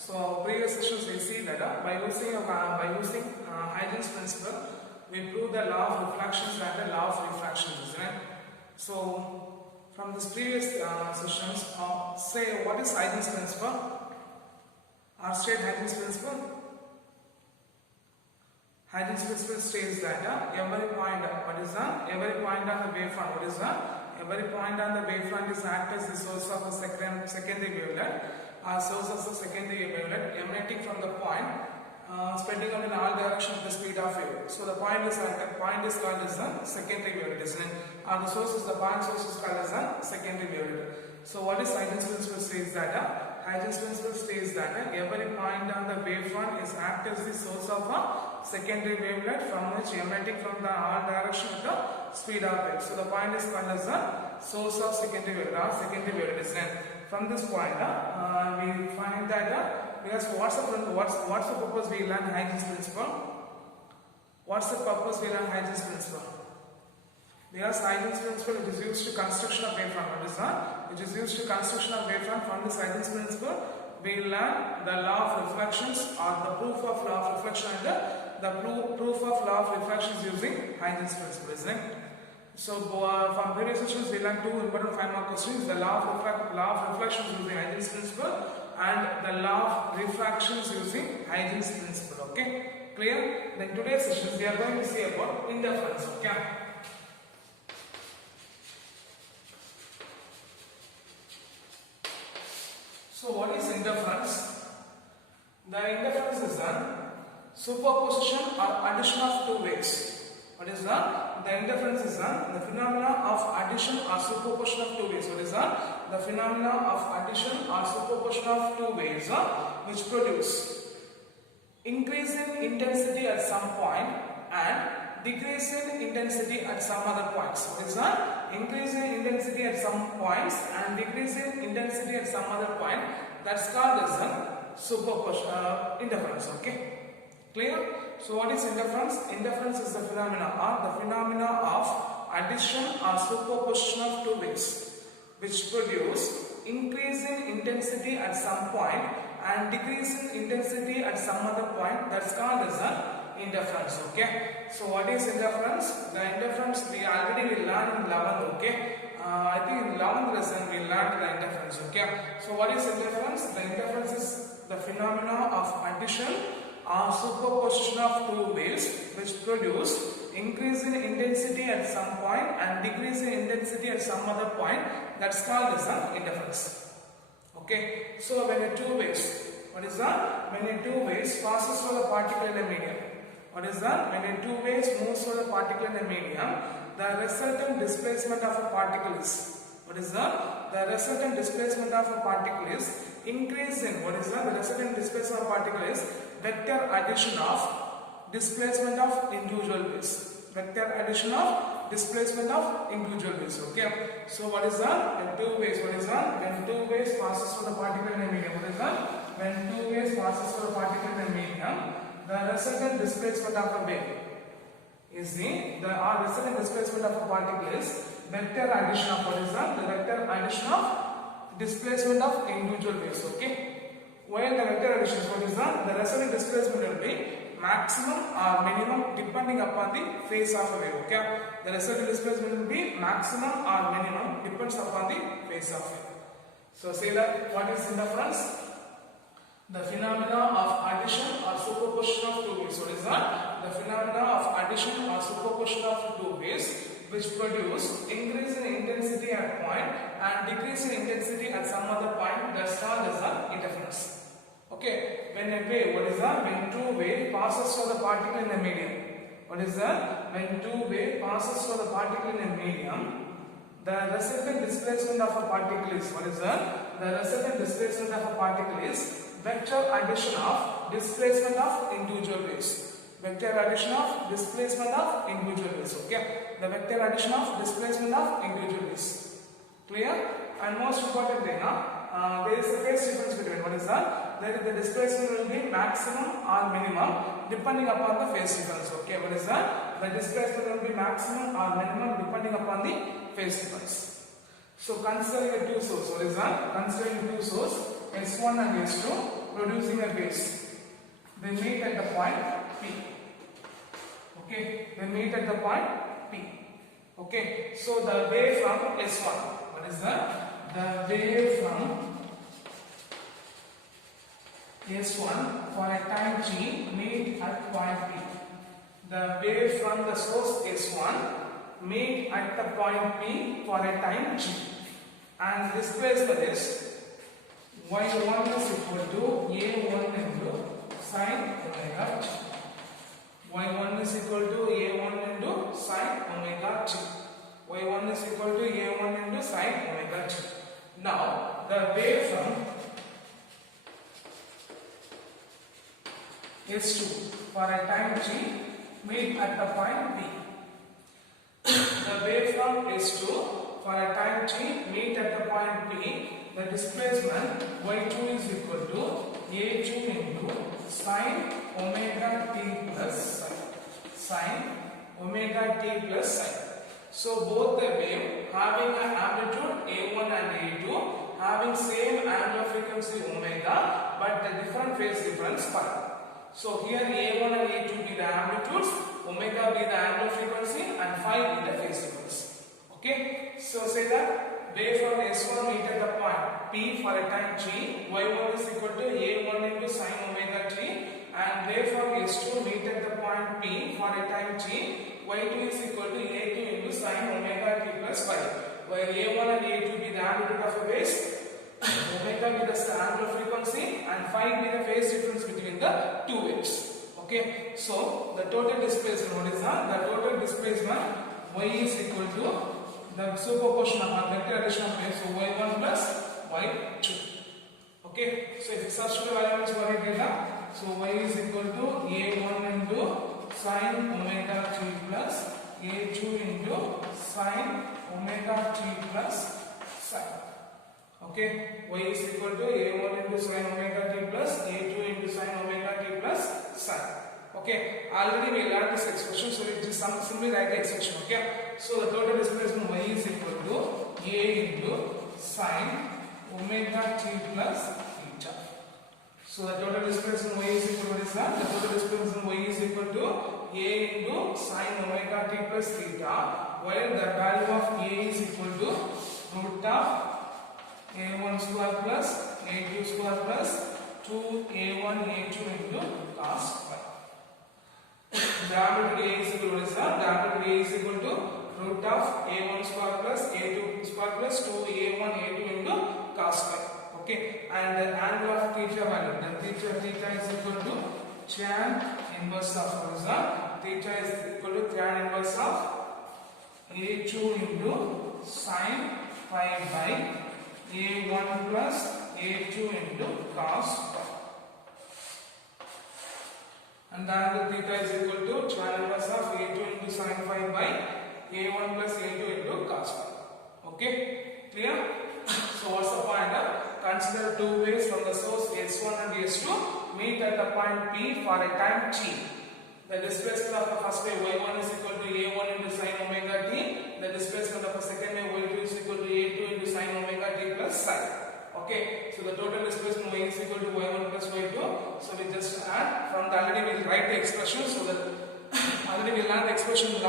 So previous sessions we see that by using Huygens principle, we prove the law of reflections and the law of refractions, isn't it? So from this previous sessions, say what is Huygens principle? Or state Huygens principle. Huygens principle states that every point, every point on the wavefront, every point on the wavefront is act as the source of a secondary wavelet. Source of the secondary wavelet emanating from the point, spreading out in all directions of the speed of wave. So the point is called as the secondary wavelet, isn't it? The point source is called as the secondary wavelet. So what is Huygens principle says that? Huygens principle states that every point on the wavefront is act as the source of a secondary wavelet from which emanating from the all direction of the speed of wave. So the point is called as the source of secondary wavelet or secondary wavelet, isn't it? From this point, we find that because what's the purpose we learn Huygens principle? What's the purpose we learn Huygens principle? Because Huygens principle it is used to construction of wavefront. What is that? It is used to construction of wavefront. From this Huygens principle, we learn the law of reflections or the proof of law of reflection and the proof of law of reflections using Huygens principle, isn't it? So from previous sessions we learned two important 5-mark questions: the law of reflections using Huygens principle and the law of refractions using Huygens principle. Okay, clear? Then today's sessions we are going to see about interference. Okay. So what is interference? The interference is the superposition or addition of two waves. What is that? The interference is the phenomena of addition or superposition of two waves. What is that? The phenomena of addition or superposition of two waves which produce increase in intensity at some point and decrease in intensity at some other points. What is that? Increase in intensity at some points and decrease in intensity at some other point. That's called as interference. Okay. Clear? So what is interference? Interference is the phenomena of addition or superposition of two waves which produce increase in intensity at some point and decrease in intensity at some other point. That's called as interference. Okay. So what is interference? The interference we already learned in 11th. Okay. I think in 11th lesson we learned the interference. Okay. So what is interference? The interference is the phenomena of addition or superposition of two waves which produce increase in intensity at some point and decrease in intensity at some other point. That's called as interference. Okay. So when a two waves, what is that? When a two waves passes through the particle in a medium. What is that? When a two waves moves through the particle in a medium, the resultant displacement of a particle is, what is that? The resultant displacement of a particle is increase in, what is that? The resultant displacement of a particle is vector addition of displacement of individual waves. Vector addition of displacement of individual waves. Okay. So what is that? When two waves, what is that? When two waves passes through the particle in a medium. What is that? When two waves passes through the particle in a medium, the resultant displacement of a wave is the resultant displacement of a particle is vector addition of, what is that? The vector addition of displacement of individual waves. Okay. While the vector addition, what is that? The resultant displacement will be maximum or minimum depending upon the phase of a wave. Okay. The resultant displacement will be maximum or minimum depends upon the phase of wave. So say that what is interference? The phenomena of addition or superposition of two waves. What is that? The phenomena of addition or superposition of two waves which produce increase in intensity at point and decrease in intensity at some other point. That's called as interference. Okay. When a wave, what is that? When two wave passes through the particle in a medium. What is that? When two wave passes through the particle in a medium, the resultant displacement of a particle is, what is that? The resultant displacement of a particle is vector addition of displacement of individual waves. Vector addition of displacement of individual waves. Okay. The vector addition of displacement of individual waves. Clear? And most important thing, there is a phase difference between, what is that? The displacement will be maximum or minimum depending upon the phase difference. Okay. What is that? The displacement will be maximum or minimum depending upon the phase difference. So considering the two sources, what is that? Considering two sources S1 and S2, producing a base. They meet at the point P. Okay, they meet at the point P. Okay, so the wave from S1. What is that? The wave from S1 for a time t meet at point P. The wave from the source S1 meet at the point P for a time t. And displacement is y1 is equal to a1 into sin omega t. y1 is equal to a1 into sin omega t. y1 is equal to a1 into sin omega t. Now the wave from S2 for a time t meet at the point P. The wave from S2 for a time t meet at the point P. The displacement y2 is equal to a2 into sin omega t plus sin omega t plus sin. So both the wave having an amplitude a1 and a2 having same angular frequency omega but the different phase difference pi. So here a1 and a2 be the amplitudes, omega be the angular frequency and phi be the phase difference. Okay, so say that wave from S1 meet at the point P for a time t, y1 is equal to a1 into sin omega t, and wave from S2 meet at the point P for a time t, y2 is equal to a2 into sin omega t plus phi, where a1 and a2 be the amplitude of a base, omega be the angular frequency and phi be the phase difference between the two waves. Okay, so the total displacement, what is that? The total displacement y is equal to the superposition of vector addition of waves, so y1 plus y2. Okay, so if you substitute values for it data, so y is equal to a1 into sin omega t plus a2 into sin omega t plus psi. Okay, y is equal to a1 into sin omega t plus a2 into sin omega t plus psi. Okay, already we learned this expression, so we just simply write the expression. Okay, so the total displacement y is equal to a into sin omega t plus theta. So the total displacement y is equal to what is that? The total displacement y is equal to a into sin omega t plus theta, where the value of a is equal to root of a1 square plus a2 square plus 2a1 a2 into cos phi. The amplitude a is equal to what is that? The amplitude a is equal to root of a1 square plus a2 square plus 2a1 a2 into cos phi. Okay, and the angle of theta value, then theta is equal to tan inverse of what is that? Theta is equal to tan inverse of a2 into sin phi by a1 plus a2 into cos phi. And the angle theta is equal to tan inverse of a2 into sin phi by a1 plus a2 into cos phi. Okay, clear? So what's the point? Consider two waves from the source S1 and S2 meet at the point P for a time t. The displacement of the first wave y1 is equal to a1 into sin omega t. The displacement of the second wave y2 is equal to a2 into sin omega t plus psi. Okay, so the total displacement y is equal to y1 plus y2. So we just add from the already we will write the expression, so that already we learned the expression in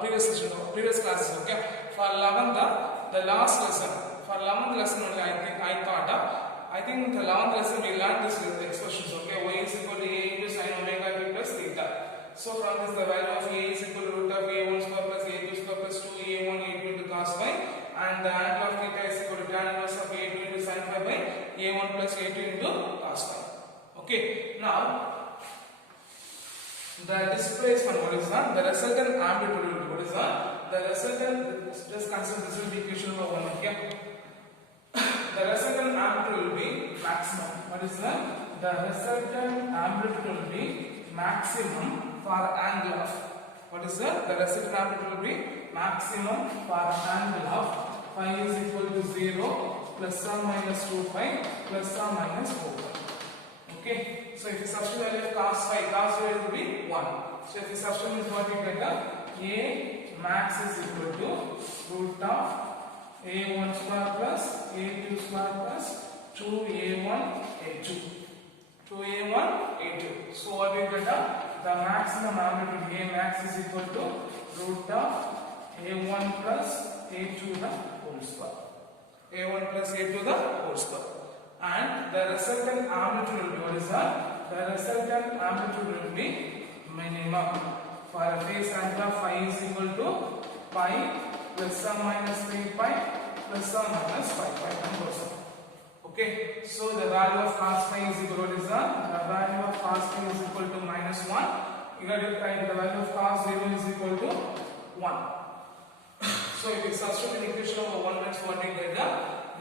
previous session, previous classes. Okay, for 11th the last lesson, for 11th lesson only I think the 11th lesson we learned this expressions. Okay, y is equal to a into sin omega t plus theta. So from this the value of a is equal to root of a1 square plus a2 square plus 2a1 a2 into cos phi, and the angle of theta is equal to tan inverse of a2 into sin phi by a1 plus a2 into cos phi. Okay, now the displacement, what is that? The resultant amplitude, what is that? The resultant, just consider this is the equation number 1. Okay, the resultant amplitude will be maximum. What is that? The resultant amplitude will be maximum for angle of, what is that? The resultant amplitude will be maximum for angle of phi is equal to 0 plus or minus 2 pi plus or minus 4 pi. Okay, so if you substitute value of cos phi will be 1. So if you substitute this what you get, a max is equal to root of a1 square plus a2 square plus 2a1 a2. 2a1 a2. So what we get the maximum amplitude A max is equal to root of a1 plus a2 the whole square. a1 plus a2 the whole square. And the resultant amplitude will be, what is that? The resultant amplitude will be minimum. For a phase angle of phi is equal to pi plus or minus 3 pi plus or minus 5 pi and goes on. Okay, so the value of cos phi is equal to, what is that? The value of cos phi is equal to minus 1. You got to find the value of cos 0 is equal to 1. So if you substitute the equation of 1 minus 1 we get the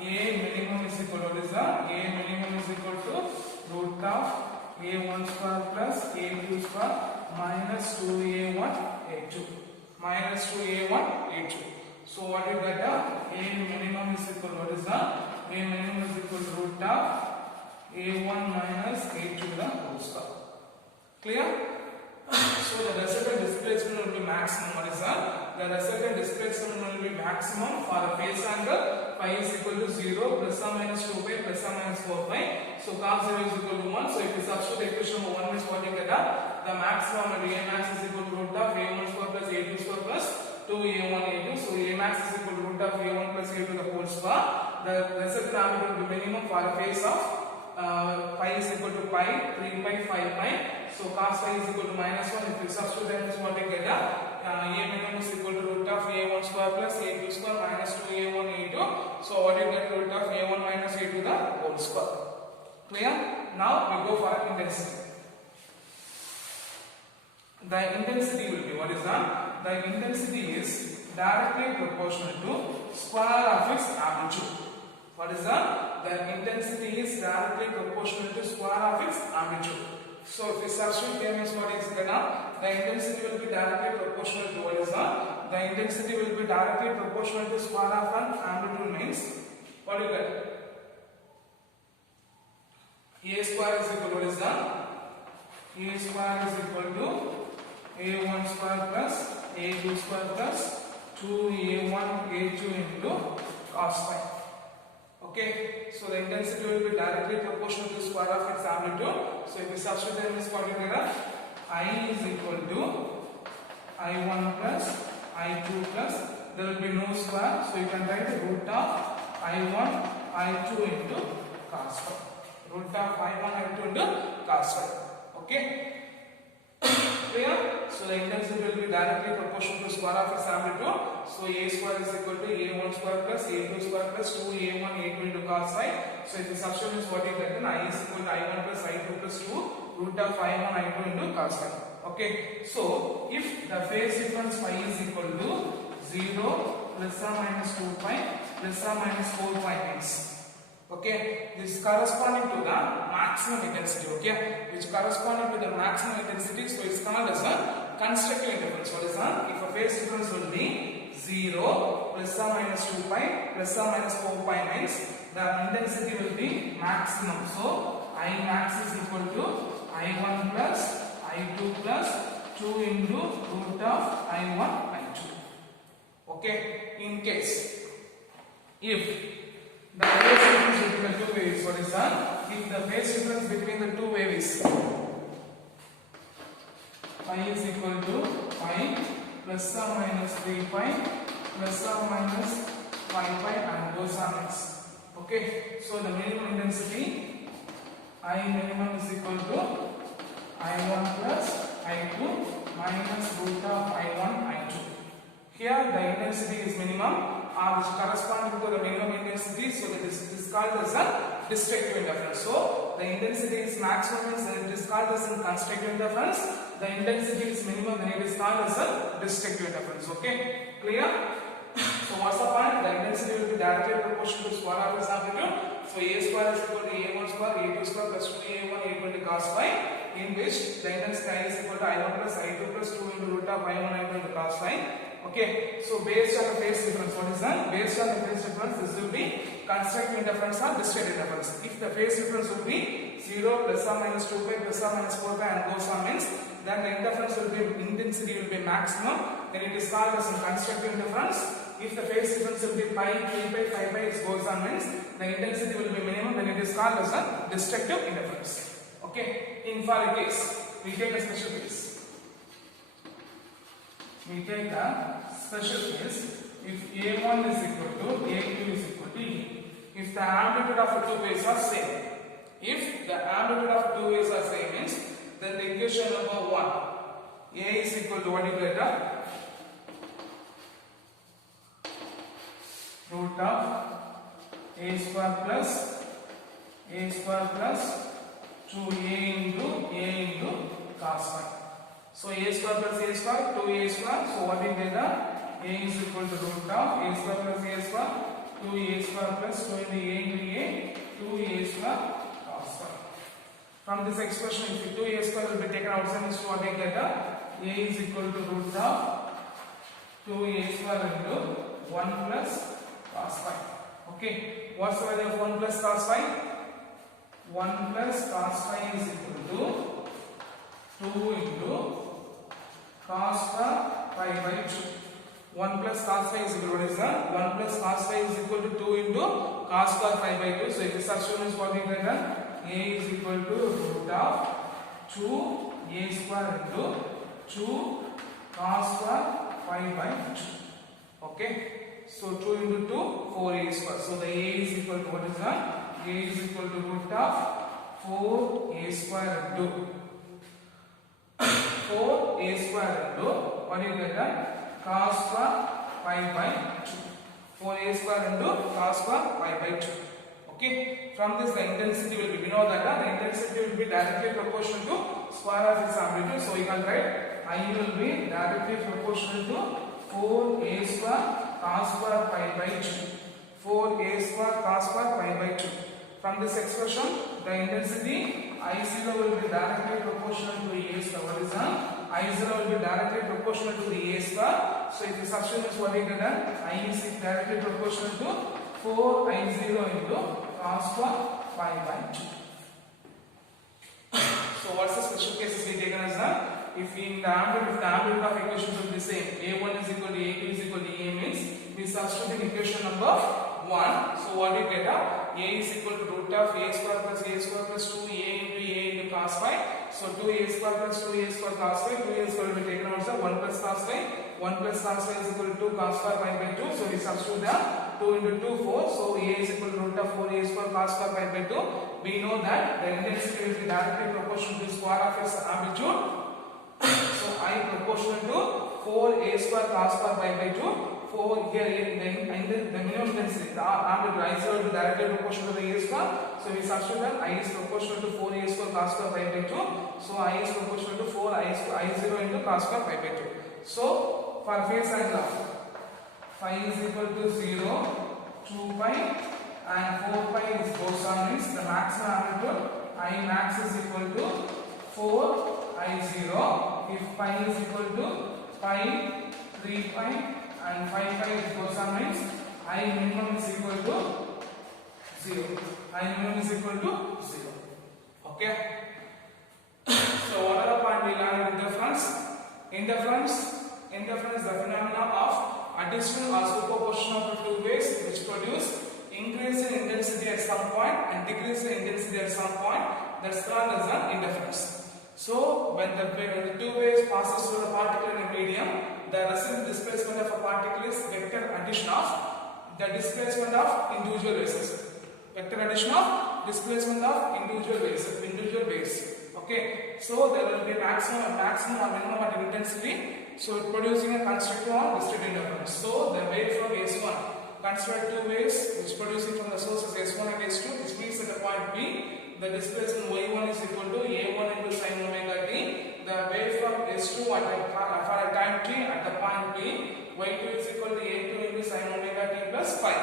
A minimum is equal to, what is that? A minimum is equal to root of a1 square plus a2 square minus 2a1 a2 minus 2a1 a2. So what you get A minimum is equal to, what is that? A minimum is equal to root of a1 minus a2 to the whole square. Clear? So the resultant displacement will be maximum. What is that? The resultant displacement will be maximum for a phase angle phi is equal to 0 plus or minus 2 pi plus or minus 4 pi. So cos 0 is equal to 1. So if you substitute the equation of 1 means what you get the maximum will be A max is equal to root of a1 square plus a2 square plus 2a1 a2. So A max is equal to root of a1 plus a2 the whole square. The resultant amplitude will be minimum for a phase of phi is equal to pi, 3 pi, 5 pi. So cos phi is equal to minus 1. If you substitute that means what you get A minimum is equal to root of a1 square plus a2 square minus 2a1 a2. So what you get root of a1 minus a2 the whole square. Clear? Now we go for intensity. The intensity will be, what is that? The intensity is directly proportional to square of its amplitude. What is that? The intensity is directly proportional to square of its amplitude. So if we substitute here means what is gonna, the intensity will be directly proportional to, what is that? The intensity will be directly proportional to square of an amplitude means what do you get? A square is equal to, what is that? A square is equal to a1 square plus a2 square plus 2a1 a2 into cos phi. Okay, so the intensity will be directly proportional to square of its amplitude. So if we substitute in this quadrature, I is equal to I1 plus I2 plus, there will be no square, so you can write the root of I1 I2 into cos phi. Root of I1 I2 into cos phi. Okay. Clear? So the intensity will be directly proportional to square of its amplitude. So A square is equal to A1 square plus A2 square plus 2A1 A2 into cos phi. So if you substitute this, what you get, then I is equal to I1 plus I2 plus 2 root of I1 I2 into cos phi. Okay. So if the phase difference phi is equal to 0 plus or minus 2 pi plus or minus 4 pi means, okay, this is corresponding to the maximum intensity, okay, which corresponding to the maximum intensity, so it's called as a constructive interference. What is that? If a phase difference will be 0 plus or minus 2 pi plus or minus 4 pi means the intensity will be maximum. So I max is equal to I1 plus I2 plus 2 into root of I1 I2. Okay, in case if the phase difference between the two waves, what is that? If the phase difference between the two waves phi is equal to pi plus or minus 3 pi plus or minus 5 pi and goes on next. Okay, so the minimum intensity I minimum is equal to I1 plus I2 minus root of I1 I2. Here the intensity is minimum, which corresponding to the minimum intensity, so that this is called as a destructive interference. So the intensity is maximum means it is called as a constructive interference. The intensity is minimum, then it is called as a destructive interference. Okay, clear? So what's the point? The intensity will be directly proportional to square of its amplitude. So A square is equal to A1 square, A2 square plus 2A1 A2 into cos phi, in which the intensity I is equal to I1 plus I2 plus 2 into root of I1 I2 into cos phi. Okay, so based on the phase difference, what is that? Based on the phase difference, this will be constructive interference or destructive interference. If the phase difference will be 0 plus or minus 2 pi plus or minus 4 pi and goes on means, then the interference will be, intensity will be maximum, then it is called as a constructive interference. If the phase difference will be pi, 3 pi, 5 pi, it goes on means, the intensity will be minimum, then it is called as a destructive interference. Okay, in for a case, we take a special case. We take a special case if A1 is equal to A2 is equal to E. If the amplitude of the two waves are same. If the amplitude of two waves are same means then the equation number 1 A is equal to what you get root of A square plus 2A into cos phi. So A square plus A square 2A square. So what you get A is equal to root of A square plus A square 2A square plus 2 into A 2A square cos phi. From this expression, if 2A square will be taken outside, means what I get A is equal to root of 2A square into 1 plus cos phi. Okay, what's the value of 1 plus cos phi? 1 plus cos phi is equal to 2 into cos phi by 2. 1 plus cos phi is equal to what is that? 1 plus cos phi is equal to 2 into cos phi by 2. So if this substitution is what we get A is equal to root of 2A square into 2 cos phi by 2. Okay. So 2 into 2, 4A square. So the A is equal to what is that? A is equal to root of 4A square into 4A square into what you get that? Cos phi by 2. 4A square into cos phi by 2. Okay. From this the intensity will be, we know that the intensity will be directly proportional to square of its amplitude. So you can write I will be directly proportional to 4A square cos phi by 2. 4A square cos phi by 2. From this expression, the intensity I0 will be directly proportional to A square. What is that? I0 will be directly proportional to the A square. So if the substitution is what we get, I is directly proportional to 4I0 into cos phi by 2. So what's the special cases we taken as that? If in the amplitude of equations will be same, A1 is equal to A2 is equal to A means we substitute in equation number 1. So what we get A is equal to root of A square plus 2A into cos phi. So 2A square plus 2A square cos phi. 2A square will be taken out as 1 plus cos phi. 1 plus cos phi is equal to 2 cos phi by 2. So we substitute that 2 into 2 4. So A is equal to root of 4A square cos phi by 2. We know that the intensity will be directly proportional to the square of its amplitude. So I proportional to 4A square cos phi by 2. 4 here the minimum intensity, the amplitude I0 will be directly proportional to the A square. So we substitute that I is proportional to 4A square cos phi by 2. So I is proportional to 4 I0 into cos phi by 2. So for phase angle phi is equal to 0, 2 pi and 4 pi is goes on means the maximum amplitude I max is equal to 4 I0. If pi is equal to pi, 3 pi and 5 pi is goes on means I minimum is equal to 0. I minimum is equal to 0. Okay. So what are the point we learned in interference? Interference is the phenomena of addition or superposition of the two waves which produce increase in intensity at some point and decrease in intensity at some point. That's called as an interference. So when the two waves passes through the particle in a medium, the resultant displacement of a particle is vector addition of the displacement of individual waves. Vector addition of displacement of individual waves. Okay. So there will be maximum or minimum at intensity. So it producing a constructive or discrete interference. So the wave from S1, consider two waves which producing from the sources S1 and S2, which means at the point P, the displacement y1 is equal to a1 into sin omega t. The wave from S2 for a time t at the point P, y2 is equal to a2 into sin omega t plus phi.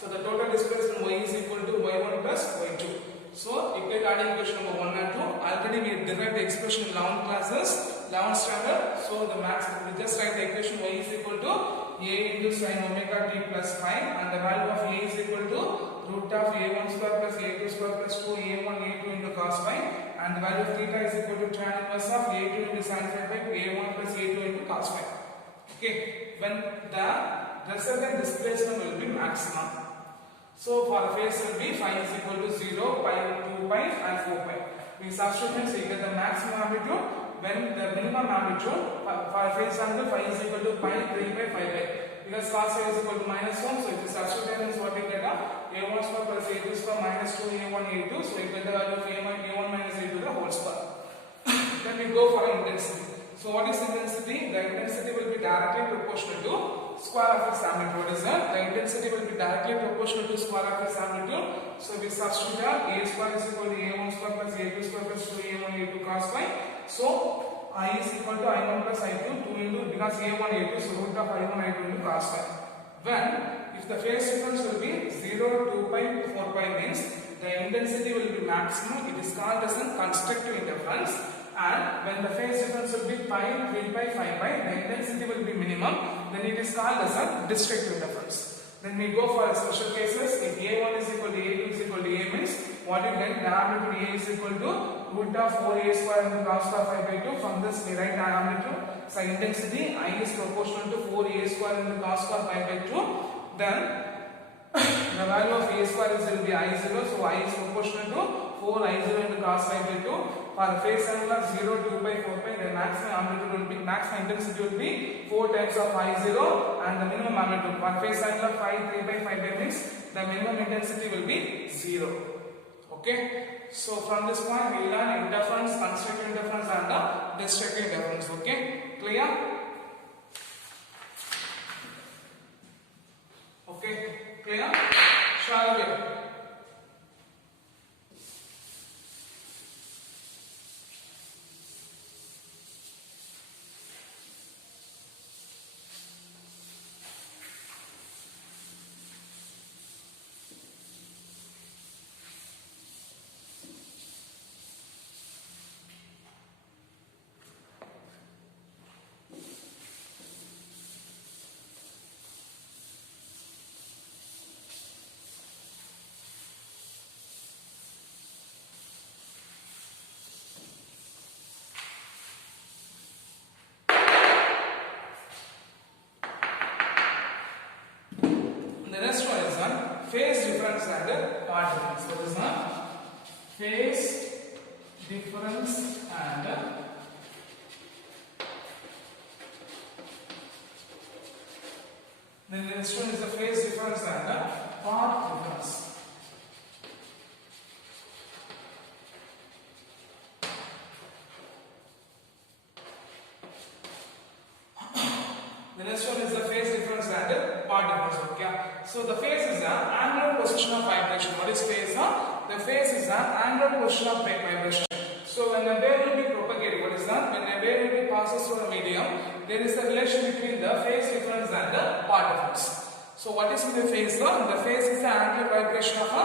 So the total displacement y is equal to y1 plus y2. So equate adding equation number 1 and 2. Already we derived the expression in 11 classes, 11 standard. So the max, we just write the equation y is equal to a into sin omega t plus phi, and the value of a is equal to root of a1 square plus a2 square plus 2 a1 a2 into cos phi, and the value of theta is equal to tan inverse of a2 into sin phi by a1 plus a2 into cos phi. Okay, when the resultant displacement will be maximum. So for the phase will be phi is equal to 0, pi, 2 pi and 4 pi. We substitute, so you get the maximum amplitude when the minimum amplitude for phase angle phi is equal to pi 3 by 5 by. Because cos phi is equal to -1, so if you substitute means what we get a1 square plus a2 square minus 2a1 a2, so we get the value of a1 minus a2 the whole square. Then we go for intensity. So what is intensity? The intensity will be directly proportional to square of its amplitude. What is that? The intensity will be directly proportional to square of its amplitude. So we substitute a square is equal to a1 square plus a2 square plus 2a1 a2 cos phi. So I is equal to I1 plus I2, 2 into, because a1 a2, so root of I1 I2 into cos phi. When if the phase difference will be 0, 2 pi, 4 pi means the intensity will be maximum. It is called as a constructive interference. And when the phase difference will be pi, 3 pi, 5 pi, the intensity will be minimum. Then it is called as a destructive interference. Then we go for special cases. If a1 is equal to a2 is equal to a means what you get, the amplitude a is equal to root of 4a square into cos of 5 by 2. From this we write the amplitude. So intensity I is proportional to 4a square into cos of 5 by 2. Then the value of a square is will be I0, so I is proportional to 4 I0 into cos 5 by 2. For phase angle of 0, 2 pi, 4 pi, the maximum amplitude will be, maximum intensity will be 4 times of I0, and the minimum amplitude for phase angle of 5, 3 pi, 5 pi means the minimum intensity will be 0. Okay, so from this point we learn interference, constructive interference and the destructive interference. Okay, clear? Okay, clear? Shall we? The next one is phase difference and part difference. What is phase difference and then the next one is the phase difference and part difference. The next one is the phase difference and part difference. Okay. So the phase is an angular position of vibration. What is phase? The phase is an angular position of vibration. So when a wave will be propagated, what is that? When a wave will be passes through a medium, there is a relation between the phase difference and the part difference. So what is in the phase? The phase is the angular vibration of a.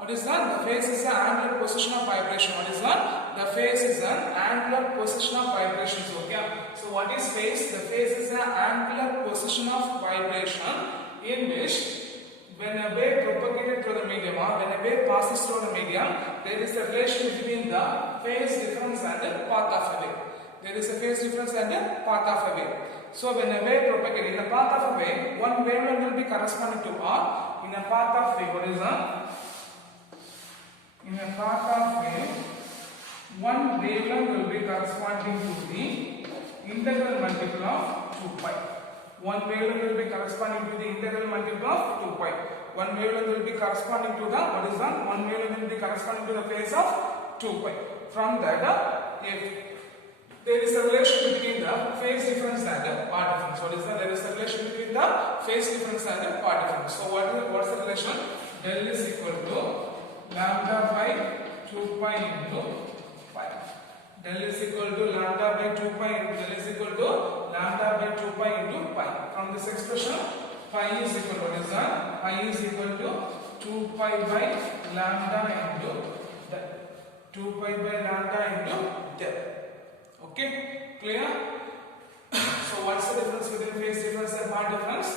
What is that? The phase is the angular position of vibration. What is that? The phase is an angular position of vibration. Okay. So what is phase? The phase is an angular position of vibration in which when a wave propagated through the medium or when a wave passes through the medium, there is a relation between the phase difference and the path of a wave. There is a phase difference and the path of a wave. So when a wave propagated in the path of a wave, one wavelength will be corresponding to R. In a path of wave, what is that? In a path of wave, one wavelength will be corresponding to the integral multiple of 2 pi. One wavelength will be corresponding to the integral multiple of 2 pi. One wavelength will be corresponding to the, what is that? One wavelength will be corresponding to the phase of 2 pi. From that, if there is a relation between the phase difference and the part difference. What is that? There is a relation between the phase difference and the part difference. So what is the relation? Del is equal to lambda by 2 pi into pi. Del is equal to lambda by 2 pi. Del is equal to lambda by 2 pi into pi. From this expression, pi is equal to, what is that? Pi is equal to 2 pi by lambda into del. 2 pi by lambda into del. Okay, clear? So what's the difference between phase difference and part difference?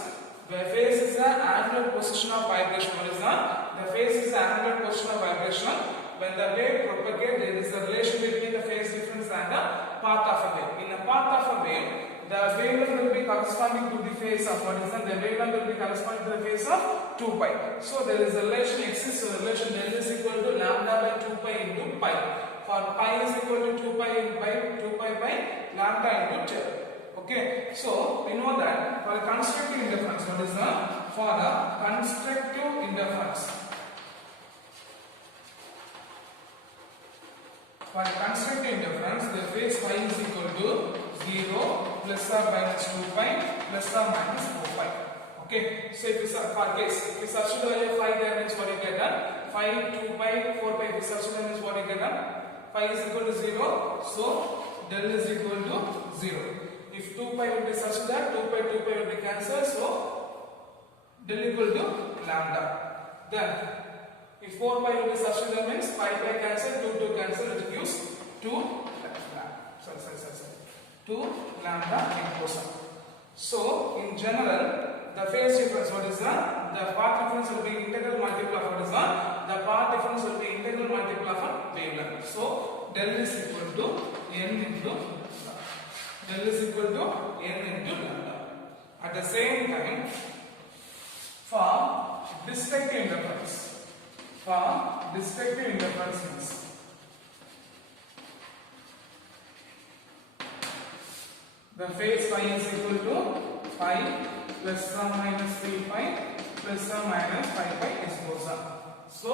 The phase is the angular position of vibration. What is that? The phase is the angular position of vibration. When the wave propagates, there is a relation between the phase difference and the path of a wave. In a path of a wave, the wavelength will be corresponding to the phase of, what is that? The wavelength will be corresponding to the phase of 2 pi. So there is a relation exists. So the relation del is equal to lambda by 2 pi into pi. for pi is equal to 2 pi by lambda into 10. Okay, so we know that for constructive interference, what is the for the constructive interference? For constructive interference, the phase phi is equal to 0 plus or minus 2 pi plus or minus 4 pi. Okay, so if we if we substitute the value of phi there means what you get done? Phi 2 pi 4 pi if we substitute means what you get done? Phi is equal to 0, so del is equal to 0. If 2 pi will be such that 2 pi will be cancelled, so del equal to lambda. Then if 4 pi will be such that means pi cancel, 2 cancel, it gives 2 lambda equals 1. So in general, the phase difference, what is that? The path difference will be integral multiple of what is that? The path difference will be integral multiple of wavelength. So del is equal to n into del is equal to n into lambda. At the same time, for destructive interference means the phase phi is equal to phi plus or minus 3 pi plus or minus 5 pi is goes on. So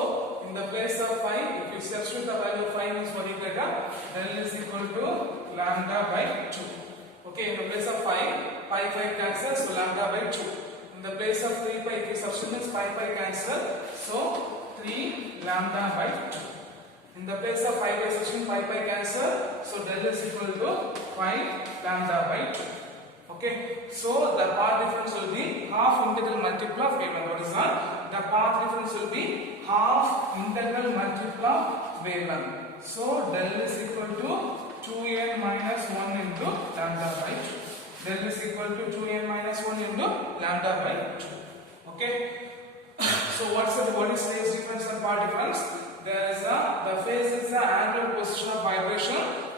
in the place of phi, if you substitute the value of phi means what you get, del is equal to lambda by 2. Okay, in the place of pi cancels, so lambda by 2. In the place of 3 pi, if you substitute means pi cancel, so 3 lambda by 2. In the place of pi substitution, pi cancel, so del is equal to 5 lambda by 2. Okay, so the path difference will be half integral multiple of wavelength. What is that? The path difference will be half integral multiple of wavelength. So del is equal to 2n minus 1 into lambda by 2. Del is equal to 2n minus 1 into lambda by 2. Okay. So what is phase difference and path difference? There is the phase is the angular position of vibration.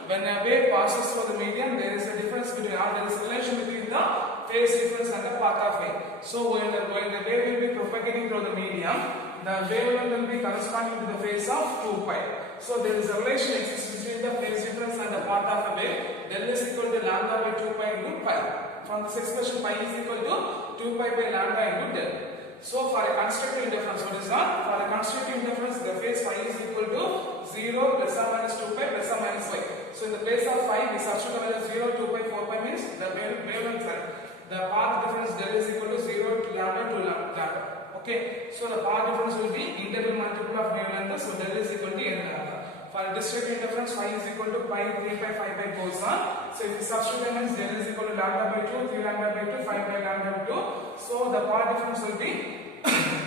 When a wave passes through the medium, there is a difference between, there is a relation between the phase difference and the path of wave. So when the wave will be propagating through the medium, the wavelength will be corresponding to the phase of 2 pi. So there is a relation exists between the phase difference and the path of a wave. Del is equal to lambda by 2 pi into pi. From this expression, pi is equal to 2 pi by lambda into del. So for a constructive interference, what is that? For a constructive interference, the phase phi is equal to 0 plus or minus 2 pi plus or minus 5. So in the place of phi, we substitute the value 0, 2 pi, 4 pi means the wavelength, the path difference del is equal to 0 to lambda to lambda. Okay, so the path difference will be integral multiple of wavelength, so del is equal to n lambda. For a destructive interference, phi is equal to pi, 3 pi, 5 pi goes on. So if we substitute the means del is equal to lambda by 2, 3 lambda by 2, 5 by lambda by 2. So the path difference will be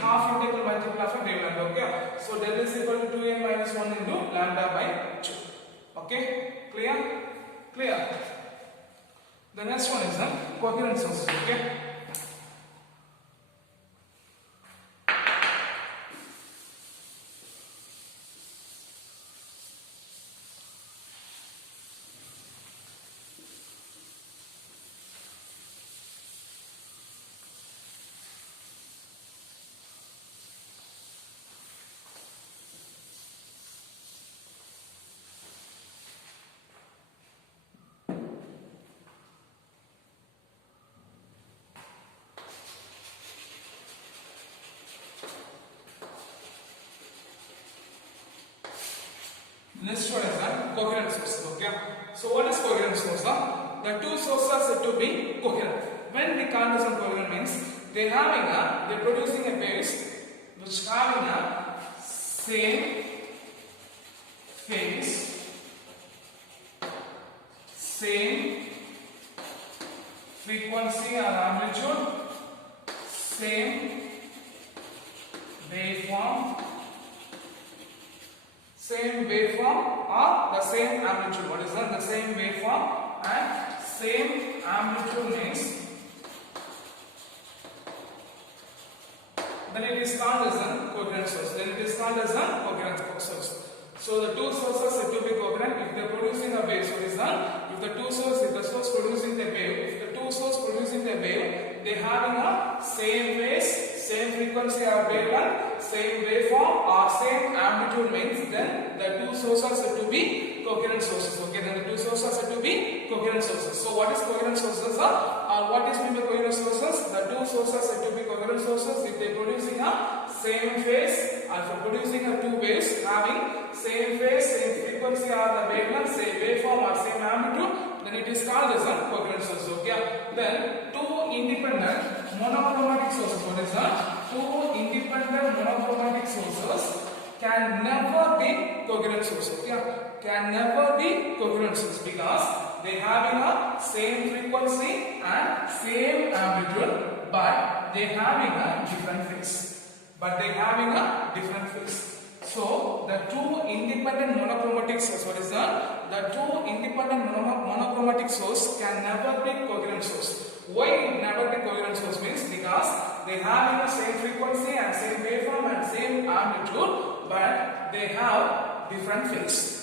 half integral multiple of a wavelength. Okay, so del is equal to 2n minus 1 into lambda by 2. Okay, clear. The next one is the coherent sources. Okay. Next one is the coherent sources. Okay. So what is coherent source? The two sources are said to be coherent. When we call this coherent means they're producing a waves which having a same phase, same frequency or amplitude, same waveform or the same amplitude. What is that? The same waveform and same amplitude means then it is called as a coherent source. So the two sources are said to be coherent if they are producing a wave. So is that if the source producing the wave, they having a same phase, same frequency or wavelength, same waveform or same amplitude means then the two sources are said to be coherent sources. Okay, then the two sources are said to be coherent sources. So what is coherent sources? What is meant by coherent sources? The two sources are said to be coherent sources if they producing a same phase, or for producing a two waves having same phase, same frequency or the wavelength, same waveform or same amplitude, then it is called as a coherent source. Okay, then two independent monochromatic sources. What is that? Two independent monochromatic sources can never be coherent sources. Okay, can never be coherent sources because they having a same frequency and same amplitude, but they having a different phase. So the two independent monochromatic source, what is that? The two independent monochromatic source can never be coherent source. Why it never be coherent source means because they have the same frequency and same waveform and same amplitude, but they have different phase.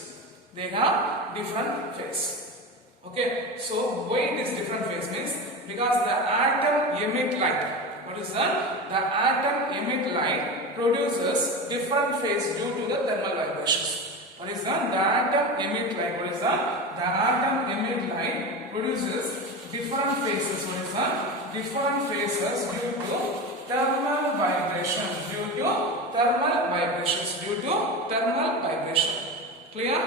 Okay, so why it is different phase means because the atom emit light. What is that? The atom emit light produces different phase due to the thermal vibrations. What is that? The atom emit light. What is that? The atom emit light produces different phases. What is that? Different phases due to thermal vibration. Clear?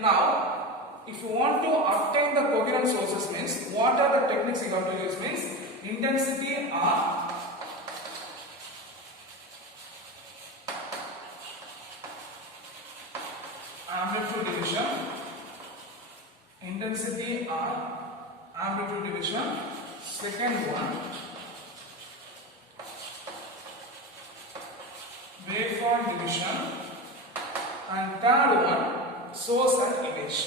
Now, if you want to obtain the coherent sources means, what are the techniques you have to use means, intensity or amplitude division. Second one, waveform division, and third one, source and image.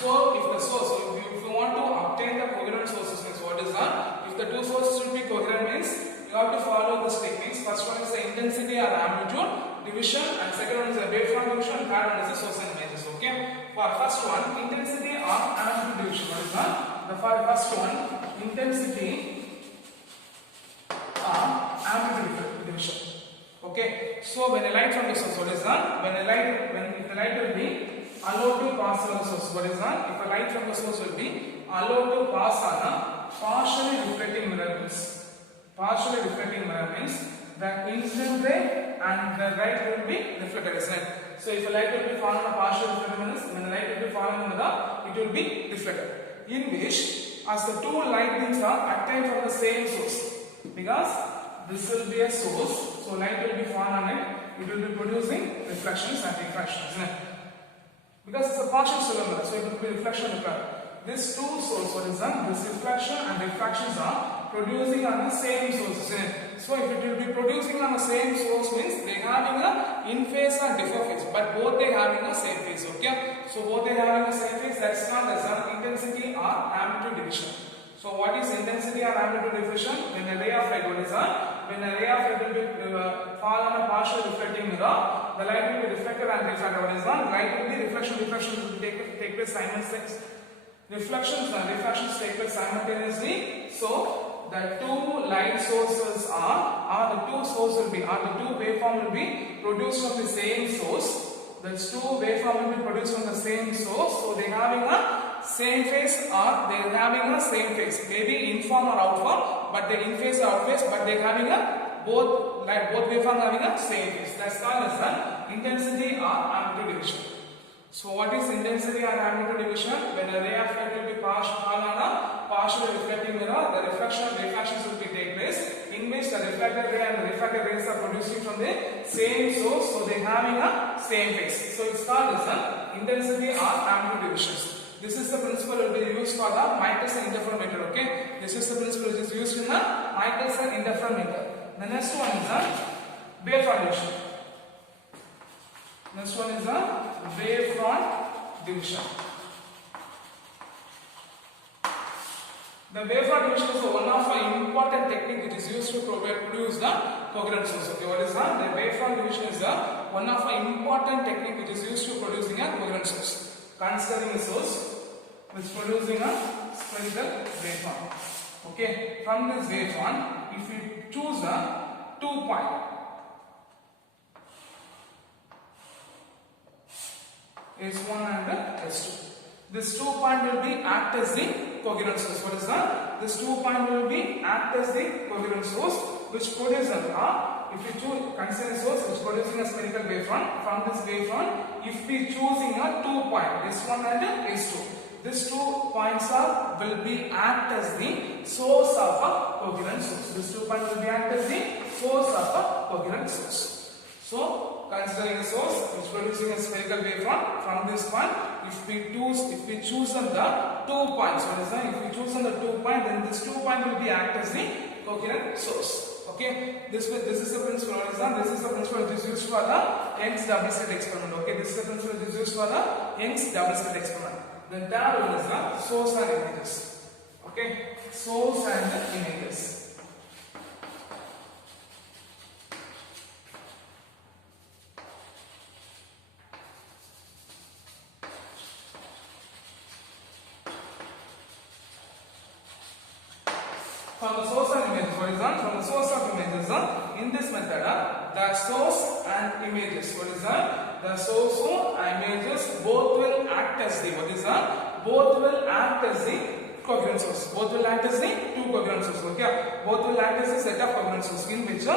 So if you want to obtain the coherent sources means, what is that? If the two sources should be coherent means, you have to follow this techniques. First one is the intensity or amplitude division, and second one is the waveform division, and third one is the source and images. Okay. For first one, intensity or amplitude division. What is that? For first one, intensity or amplitude division. Okay. So when a light from the source, what is that? If the light will be allowed to pass on the source. What is that? If a light from the source will be allowed to pass on a partially reflecting mirror means. The incident ray and the light will be reflected, isn't it? So if a light will be falling on a partial reflected mirror, when the light will be falling on the mirror, it will be reflected. In which, as the two light beams are obtained from the same source, because this will be a source, so light will be falling on it, it will be producing reflections and refractions, isn't it? Because it's a partial cylinder, so it will be reflection and refraction. These two sources, what is that? This reflection and refractions are producing on the same source. So if it will be producing on the same source means they having a in phase and differ phase, but both they having a same phase. Okay. So both they having a same phase. That's called as an intensity or amplitude division. So what is intensity or amplitude division? When a ray of light, what is that? When a ray of light will be fall on a partial reflecting mirror, the light will be reflected and refracted. What is that? Light will be reflection will take place simultaneously. Reflections and refractions take place simultaneously. So the two light sources are the two waveform will be produced from the same source. These two waveform will be produced from the same source. So they having a same phase or they having a same phase. Maybe in form or out form, but they in phase or out phase, but they having a both waveform having a same phase. That's called as the intensity or amplitude division. So what is intensity or amplitude division? When a ray of light will be passed on a partially reflecting mirror, the reflection and refractions will be take place, in which the reflected ray and the refracted rays are producing from the same source, so they having a same phase. So it's called as the intensity or amplitude divisions. This is the principle will be used for the Michelson interferometer. Okay, this is the principle which is used in the Michelson interferometer. The next one is the wavefront division. Next one is the wavefront division. The wavefront division is one of the important technique which is used to produce the coherent source. Okay, what is that? The wavefront division is one of the important technique which is used to producing a coherent source. considering a source which is producing a spherical waveform. Okay, from this waveform, if you choose a 2-point, S1 and S2. This 2-point will be act as the coherent source. What is that? This 2-point will be act as the coherent source which produces if you choose consider a source which is producing a spherical waveform. From this waveform, if we choosing a 2-point, S1 and S2, these 2 points will be act as the source of a coherent source. This 2 points will be act as the source of a coherent source. So, considering a source which is producing a spherical waveform, from this point, if we choose on the 2 points, what is that? If we choose on the 2 point, then this 2 point will be act as the coherent source. Okay, this is the principle. What is that? This is the principle which is used for the Young's double slit experiment. Okay, this is the principle which is used for the Young's double slit experiment. The third one is the source and images. Okay, source and images. From the source and images, what is that? From the source of images, in this method, the source and images, what is that? The source and images both will act as the, what is that? Both will act as the coherent source. Both will act as the 2 coherent sources. Okay, both will act as a set of coherent sources in which the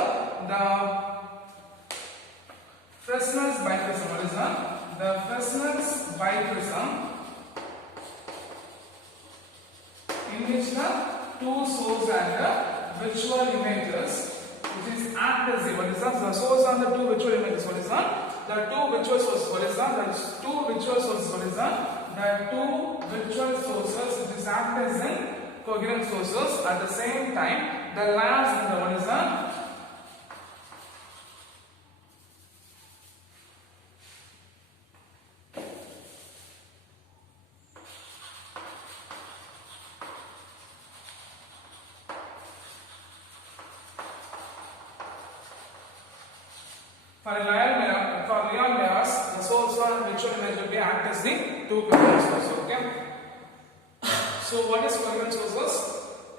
Fresnel's biprism, what is that? The Fresnel's biprism in which the 2 source and the virtual images which is act as the, what is that? The source and the 2 virtual images, what is that? The 2 virtual sources, what is that? The 2 virtual sources, what is that? The 2 virtual sources which is act as in coherent sources. At the same time, the last and the, what is that? For real layers, the source and virtual image will be act as the 2 coherent sources. Okay. So what is coherent sources?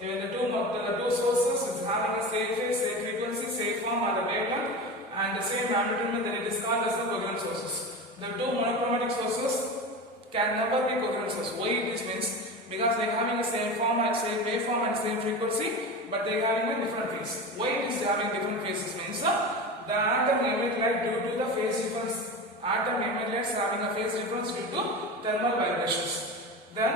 When the two sources is having a same phase, same frequency, same form or the wavelength, and the same amplitude, then it is called as the coherent sources. The 2 monochromatic sources can never be coherent sources. Why this means? Because they are having the same form and same waveform and same frequency, but they are having a different phase. Why it is having different phases means? The atom emit light due to the phase difference. Atom emit lights having a phase difference due to thermal vibrations. Then,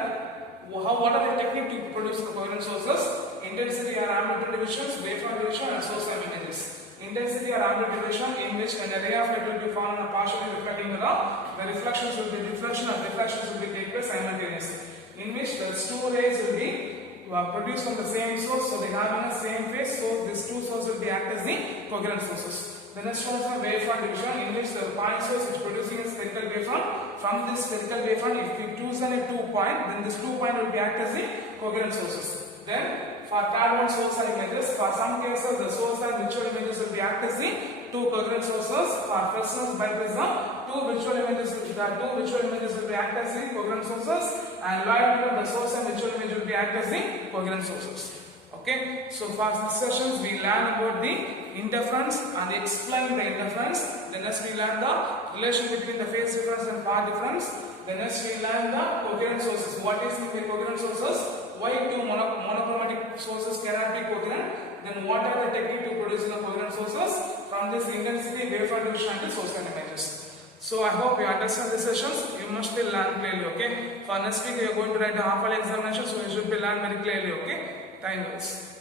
what are the techniques to produce the coherent sources? Intensity or amplitude divisions, waveform division, and source time images. Intensity or amplitude division, in which when a ray of light will be found on a partially reflecting mirror, the reflections will be diffraction and reflections will be take place simultaneously. In which the 2 rays will be produced from the same source, so they have in the same phase. So these 2 sources will be act as the coherent sources. The next one is the waveform division, in which the point source is producing a spherical waveform. From this spherical waveform, if we choose a 2 point, then this 2 point will be act as the coherent sources. Then for third one, source and images, for some cases the source and virtual images will be act as the 2 coherent sources. For Fresnel's biprism, the 2 virtual images will be act as the coherent sources, and the source and virtual image will be act as the coherent sources. Okay, so for these sessions we learn about the interference and explain the interference. Then next we learn the relation between the phase difference and path difference. Then next we learn the coherent sources. What is the coherent sources? Why 2 monochromatic sources cannot be coherent? Then what are the techniques to produce the coherent sources? From this intensity, waveform division, and the source and images. So I hope you understand the sessions. You must be learn clearly. Okay. For next week we are going to write a half-hour examination, so you should be learn very clearly. Okay. Thank you.